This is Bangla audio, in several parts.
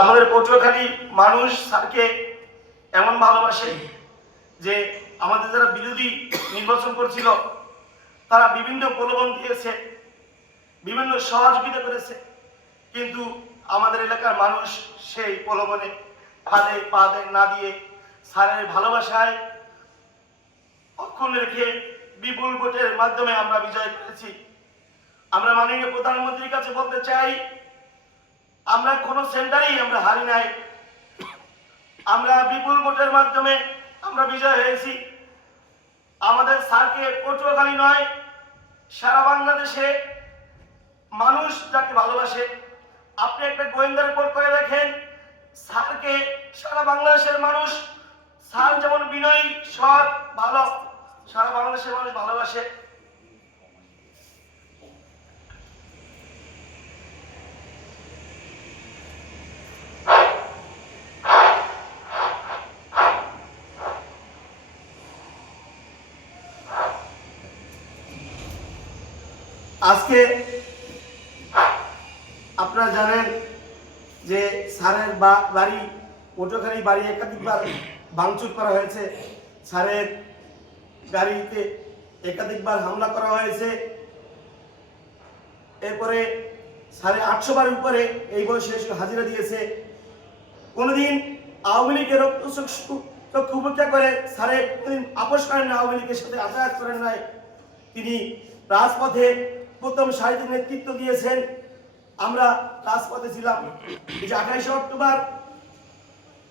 আমাদের পটুয়াখালী মানুষ স্যারকে এমন ভালোবাসে যে আমাদের যারা বিরোধী নির্বাচন করছিল তারা বিভিন্ন প্রলোভন দিয়েছে, বিভিন্ন সহযোগিতা করেছে, কিন্তু আমাদের এলাকার মানুষ সেই প্রলোভনে ফাঁদে পা না দিয়ে স্যারের ভালোবাসায় অক্ষুণ্ণ রেখে বিপুল ভোটের মাধ্যমে আমরা বিজয় করেছি। আমরা মাননীয় প্রধানমন্ত্রীর কাছে বলতে চাই, আমরা কোনো সেন্টারেই আমরা হারি নাই, আমরা বিপুল ভোটের মাধ্যমে আমরা বিজয় হয়েছি। আমাদের স্যারকে পটুয়াখালী নয়, সারা বাংলাদেশে মানুষ যাকে ভালোবাসে। আপনি একটা গোয়েন্দা রিপোর্ট করে দেখেন, স্যারকে সারা বাংলাদেশের মানুষ, স্যার যেমন বিনয়ী, সৎ, ভালো, সারা বাংলাদেশের মানুষ ভালোবাসে। আজকে আপনারা জানেন যে স্যারের বাড়ি, পটুয়াখালী বাড়ি একাধিকবার ভাঙচুর করা হয়েছে, স্যারের গাড়িতে একাধিকবার হামলা করা হয়েছে। এরপরে সাড়ে 800 বার উপরে এই বয়সে হাজিরা দিয়েছে। কোনোদিন আওয়ামী লীগের রক্তচক্ষু উপেক্ষা করে স্যারে কোনোদিন আপোষ করেন না, আওয়ামী লীগের সাথে আঘাত করেন নাই। তিনি রাজপথে প্রথম সারিতে নেতৃত্ব দিয়েছেন। আমরা রাজপথে ছিলাম। এই যে 28 অক্টোবর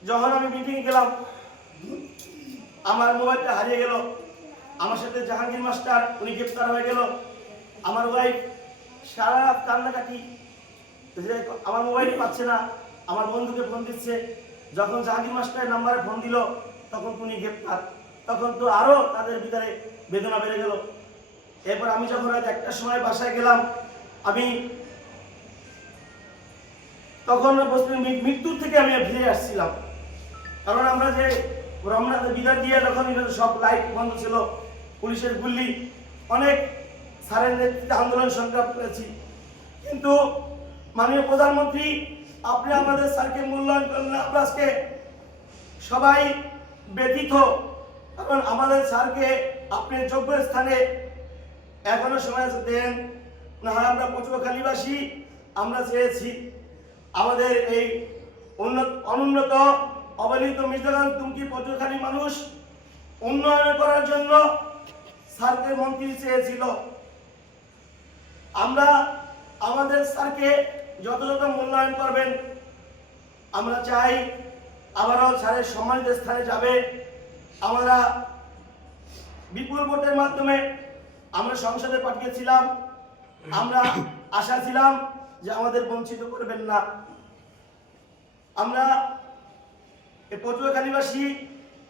যখন আমি মিটিংয়ে গেলাম, আমার মোবাইলটা হারিয়ে গেল। আমার সাথে জাহাঙ্গীর মাস্টার, উনি গ্রেপ্তার হয়ে গেল। আমার ওয়াইফ সারা রাত কান্নাকাটি, আমার মোবাইলই পাচ্ছে না, আমার বন্ধুকে ফোন দিচ্ছে। যখন জাহাঙ্গীর মাস্টারের নাম্বারে ফোন দিল তখন উনি গ্রেপ্তার। তখন তো আরো তাদের ভিতরে বেদনা বেড়ে গেল। এরপর আমি যখন রাত 1টার সময় বাসায় গেলাম, আমি তখন মৃত্যুর থেকে আমি ফিরে আসছিলাম। কারণ আমরা যে রমনাথ বিদায় দিয়ে যখন সব লাইট বন্ধ ছিল, পুলিশের গুলি, অনেক স্যারের নেতৃত্বে আন্দোলন সংগ্রাম করেছি, কিন্তু মাননীয় প্রধানমন্ত্রী আপনি আমাদের স্যারকে মূল্যায়ন করলেন। আমরা আজকে সবাই ব্যথিত, কারণ আমাদের স্যারকে আপনি যোগ্য স্থানে এখনো সময় দেন না হয়। আমরা পটুয়াখালীবাসী আমরা চেয়েছি আমাদের এই অনুন্নত অবহেলিত মির্জাগঞ্জ দুমকি পটুয়াখালী মানুষ উন্নয়ন করার জন্য স্যারকে মন্ত্রী চেয়েছিল। আমরা আমাদের স্যারকে যথাযথ মূল্যায়ন করবেন। আমরা চাই আবারও স্যারের সম্মানিত স্থানে যাবে। আমরা বিপুল ভোটের মাধ্যমে আমরা সংসদে পাঠিয়েছিলাম। আমরা আশা ছিলাম যে আমাদের বঞ্চিত করবেন না। আমরা পটুয়াখালীবাসী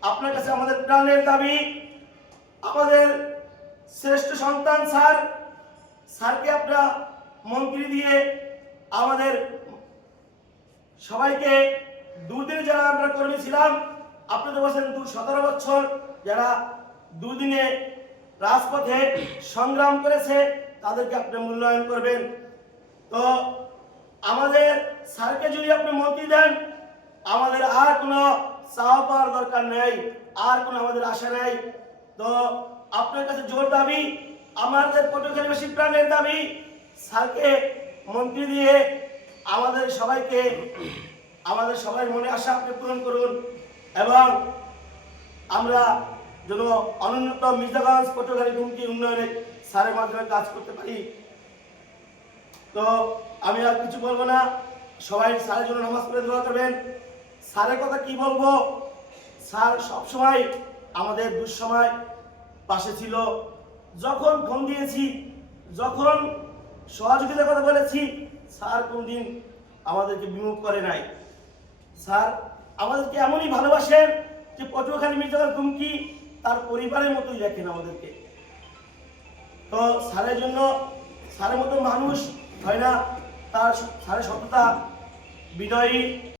আপনার কাছে আমাদের প্রাণের দাবি, আমাদের শ্রেষ্ঠ সন্তান স্যারকে আপনারা মন্ত্রী দিয়ে আমাদের সবাইকে দুদিনে, যারা আমরা কর্মী ছিলাম, আপনাদের বলছেন 17 বছর যারা দুদিনে রাজপথে সংগ্রাম করেছে, তাদেরকে আপনি মূল্যায়ন করবেন। তো আমাদের স্যারকে যদি আপনি মন্ত্রী দেন, আমাদের আর কোনো চাওয়া পাওয়ার দরকার নেই, আর কোনো আমাদের আশা নেই। তো আপনার কাছে জোর দাবি, আমাদের পটুয়াখালীবাসী প্রাণের দাবি, স্যারকে মন্ত্রী দিয়ে আমাদের সবাই মনে আশা আপনি পূরণ করুন, এবং আমরা যেন অনুন্নত মির্জাগঞ্জ পটুয়াখালী দুমকি উন্নয়নে স্যারের মাধ্যমে কাজ করতে পারি। তো আমি আর কিছু বলবো না, সবাই স্যারের জন্য নামাজ পড়ে দোয়া করবেন। স্যারের কথা কি বলবো, স্যার সবসময় আমাদের দুঃসময় পাশে ছিল। যখন ফোন দিয়েছি, যখন সহযোগিতার কথা বলেছি, স্যার কোনদিন আমাদেরকে বিমুখ করে নাই। স্যার আমাদেরকে এমনই ভালোবাসেন যে পটুয়াখালী মির্জাগঞ্জ দুমকি তার পরিবারের মতোই দেখেন আমাদেরকে। তো স্যারের জন্য, স্যারের মতো মানুষ হয় না, তার স্যারের সততা, বিনয়ী